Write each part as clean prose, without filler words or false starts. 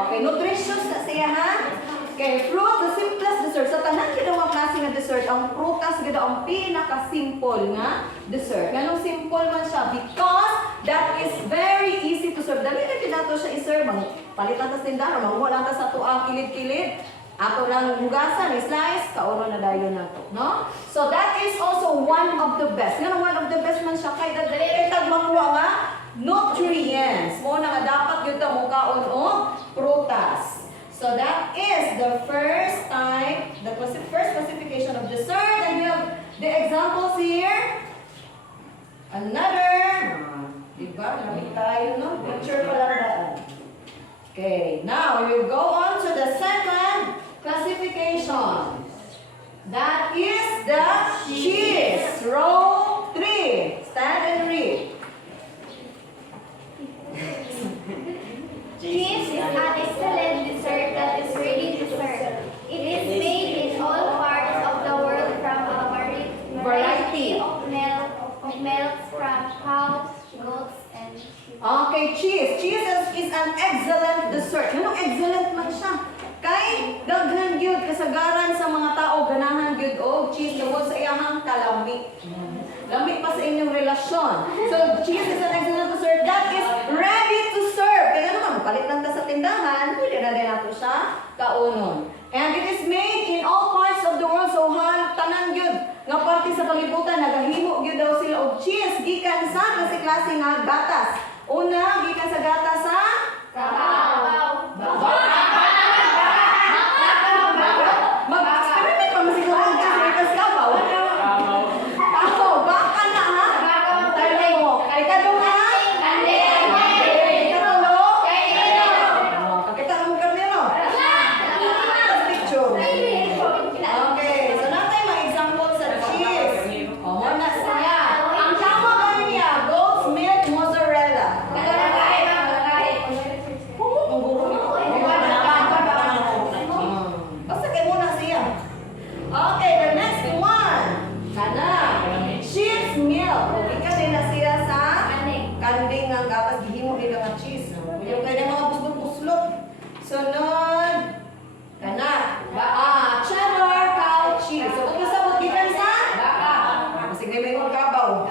Okay, nutritious na siya ha. Okay, fruit, the simplest dessert. Sa tanan kita mga klase nga dessert, ang prutas gid ang pinaka-simple nga dessert. Nganong simple man siya because that is very easy to serve. Dali na kinato siya i-serve. Palitan ta sa tindahan, manguha lang ta sa tuang kilid-kilid. Ato lang hugasan, slice, kauno na dayon nato, no? So that is also one of the best. Nga one of the best man siya kay dali tag makuha nga nutrients. Mo na nga dapat gyud ta mo kaon og prutas. So that is the first type, the first classification of dessert. And you have the examples here. Another, diba? Lamig tayo, no? Picture pa lang daan. Okay, now we will go on to the second classification. That is the cheese. Row 3. Stand and read. Cheese is an excellent dessert that is ready to serve. It is made in all parts of the world from a variety of milk from cows, goats, and sheep. Okay, cheese. Cheese is an excellent dessert. Ano excellent man siya? Kay daghan gyud kasagaran sa mga tao ganahan gyud og cheese tungod sa iyang kalami. Lami pa sa inyong relasyon. So cheese is an excellent dessert that is ready to serve. Kaya naman palit lang ta sa tindahan, pwede na din nato siya kaunon. And it is made in all parts of the world. So tanan gyud nga parte sa palibutan nagahimo gyud daw sila og cheese gikan sa klase nga gatas. Una gikan sa gatas sa mag-experiment pa masiguro ng cheese gikan sa kabaw. Kabaw, baka na ha? Tayo mo. Kay kadong ha? Kakita mo karnero. Picture. Okay, so natin mga example sa cheese. O, muna siya. Ang tama ba niya? Goat's milk mozzarella. Basta kayo muna siya. Okay, the next one. Kana. Cheese milk. Ika din na siya sa kanding ng gatas. Gihimo nila nga cheese. Yung kaya mga buslot-buslot. Sunod. Kana. Cheddar cow cheese. So, kung kasabot gikan sa? Sige, may kong kabaw.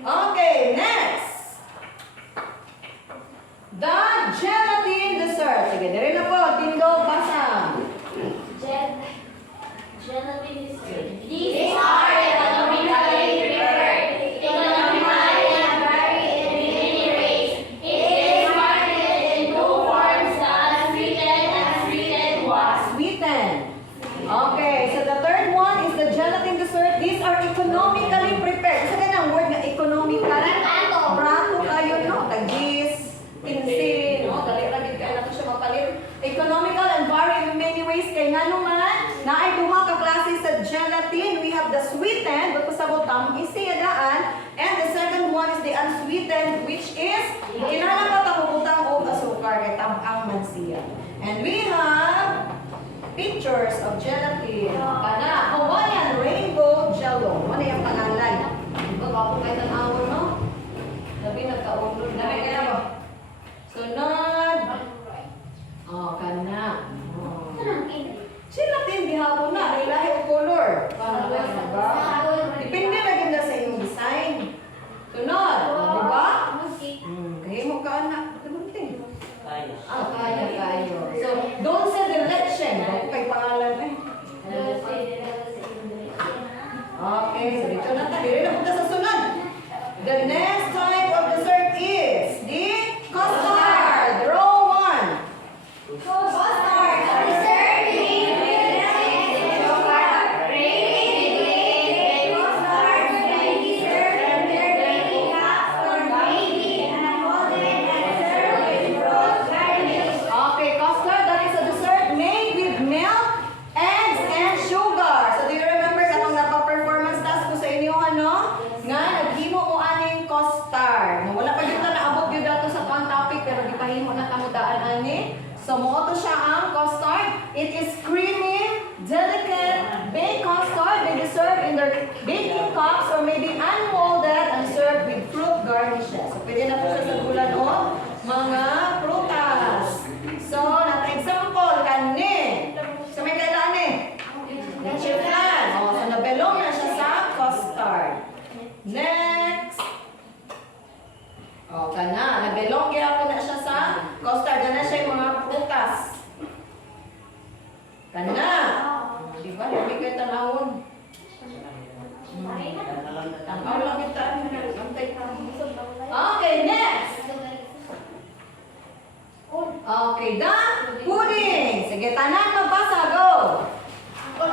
Okay, next. The gelatin dessert. Sige, dire na po. Tindog, basa. Gelatin dessert. These are economically prepared. Economically and vary in many ways. It is marketed in two forms, the unsweetened and sweetened ones. Sweeten. Okay, so the third one is the gelatin dessert. These are economically prepared. Sa ganang word na economical. Brato kayo, no? Tagis, 15, no? Dali-lagi kayo na ito siya mapalit. Economical and vary in many ways. Kaya nga naman, na ay duha ka klase sa gelatin. We have the sweetened, but pasabot ang isiyadaan. And the second one is the unsweetened, which is kinahanglan pa butang og asukar kay tabang man siya. And we have pictures of gelatin. Kana, Hawaiian rainbow jello. Ano yung pangalan? Diba, ako kayo ng hour, no? Labi nagkaunod. Labi ka na ba? Sunod. Oh, kana. Oh. Gelatin, bihapon na. Lahi o color. Diba? Depende na ganda sa inyong design. Sunod. Diba? Kaya mo ka, anak. Kamunting. Kaya kayo. So, don't say the leche. Bago kay pangalan eh. Okay, so dito na tayo. Dito na punta sa sunod. The next type of dessert is the custard. Row 1. Custard, a dessert made with chocolate. Ready-made custard can be served in their baking cups or maybe in a molded and served with fruit garnish. Okay, custard, that is a dessert made with milk, eggs, and sugar. So, do you remember katong napa-performance task ko sa inyo, ano? Nga, naghimo mo aning belong gyapon na siya sa custard na siya yung mga prutas. Kana. Di ba? Hindi kayo tanawon. Tanaw lang kita. Okay, next. Okay, the pudding. Sige, tanan magbasa. Go. Go.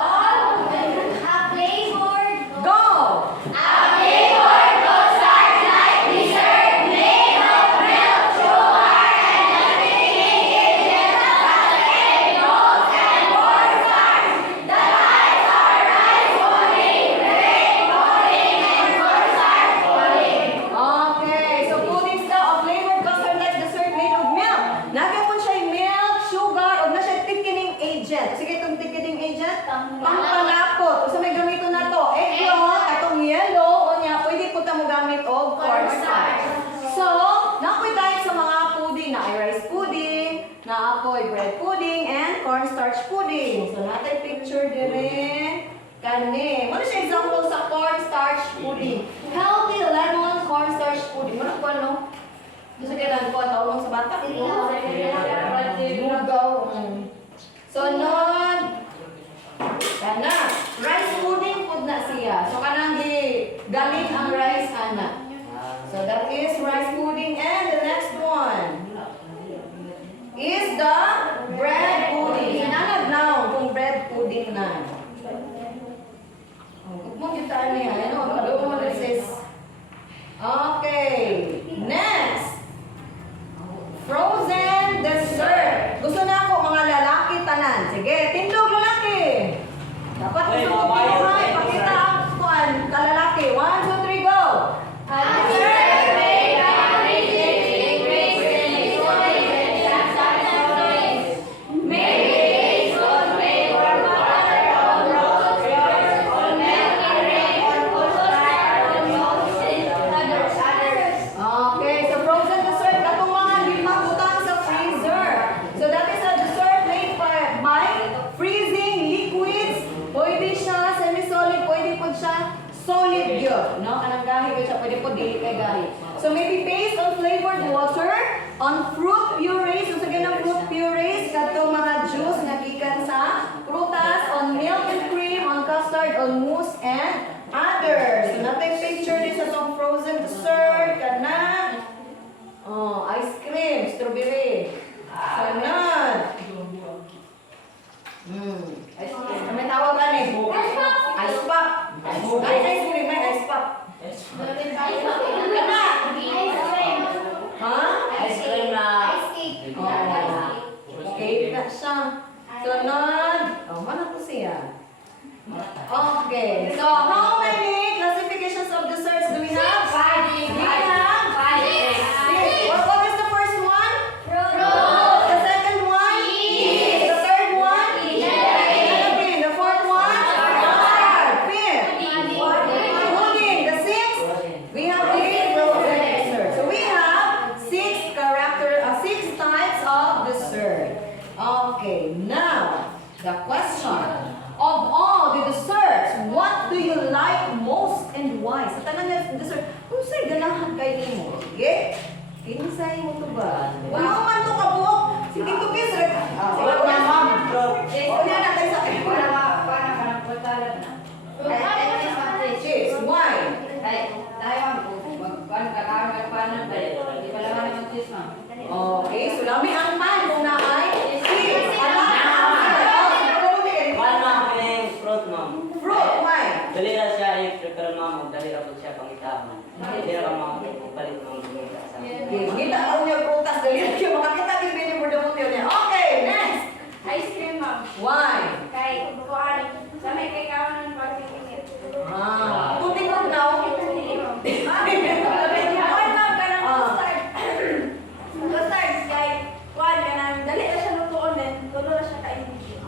Okay, so pudding daw, a flavored custard-like dessert made of milk. Nagyapon siya yung milk, sugar, o na siya thickening agent. Sige, itong thickening agent, pampalapot. So may gamito na to. Egg yolk, atong yellow, o niya, pwede po mo gamit o cornstarch. So, napoy tayo sa mga pudding, na ay rice pudding, na apoy bread pudding, and cornstarch pudding. So, natin picture dire. Kani. Ano siya example sa cornstarch pudding? Healthy lemon cornstarch pudding. Ano po, no? Gusto kailan po, tawag sa bata? Lugaw. So, nun, kana. Rice pudding po na siya. So, kanang galing ang rice, ana. So, that is rice pudding. And the next one is the bread pudding. Nanag now kung bread pudding na. Mo kita niya, ano, paluo mo sis. Okay, next. Frozen dessert. Gusto na ako mga lalaki tanan. Sige, tindog lalaki. Dapat gusto mo pinuhay. Pakita ang kuan, kalalaki. 1, 2, 3, go. Okay, so frozen dessert, katong mga lima butang sa freezer. So that is a dessert made by freezing liquids. Pwede siya semi-solid, pwede po siya solid yun. No? Kanang gahi ko siya, pwede po dili kay gahi. So maybe based on flavored water, on fruit purees, so sige ng fruit purees, katong mga juice na gikan sa prutas, on milk and cream, on custard, on mousse, and others. So natin picture din sa itong frozen dessert, kana. Oh, ice cream, strawberry. Sana. Ice cream. May tawag ka ni? Ice pop. Ay, ice cream, may ice pop. Kana. Ha? Ice cream na. Cake na siya. Sunod. Oh, mana to siya? Okay. So, how many classifications of desserts do we have? We have six. What is the first one? The second one? The third one? Okay, the fourth one? Fifth? Pudding. The sixth? We have eight frozen desserts. So we have six types of dessert. Okay, now the question. Of all the desserts, what do you like most and why? Sa tanan ng dessert, kung sa'y ganahan kayo mo, sige? Kinsay mo to ba? Wala man to kabuok. Sige to kiss. Sige ko na, ma'am. Kuya natin sa akin. Cheers. Why? Okay, so lami ang pan kung na ay cheese. Fruit, why? Dali na siya i-prepare mamo, dali na po siya pangitahan. Dali na mamo, palit mo ang bumita sa akin. Kita ko niya prutas dali na siya makakita din bini mo daw niya. Okay, next. Ice cream, ma'am. Why? Kay kuan sa may kay kawan ng pagkikinig. Tuting ko daw.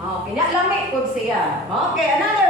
Okay, na lamig ko siya. Okay, another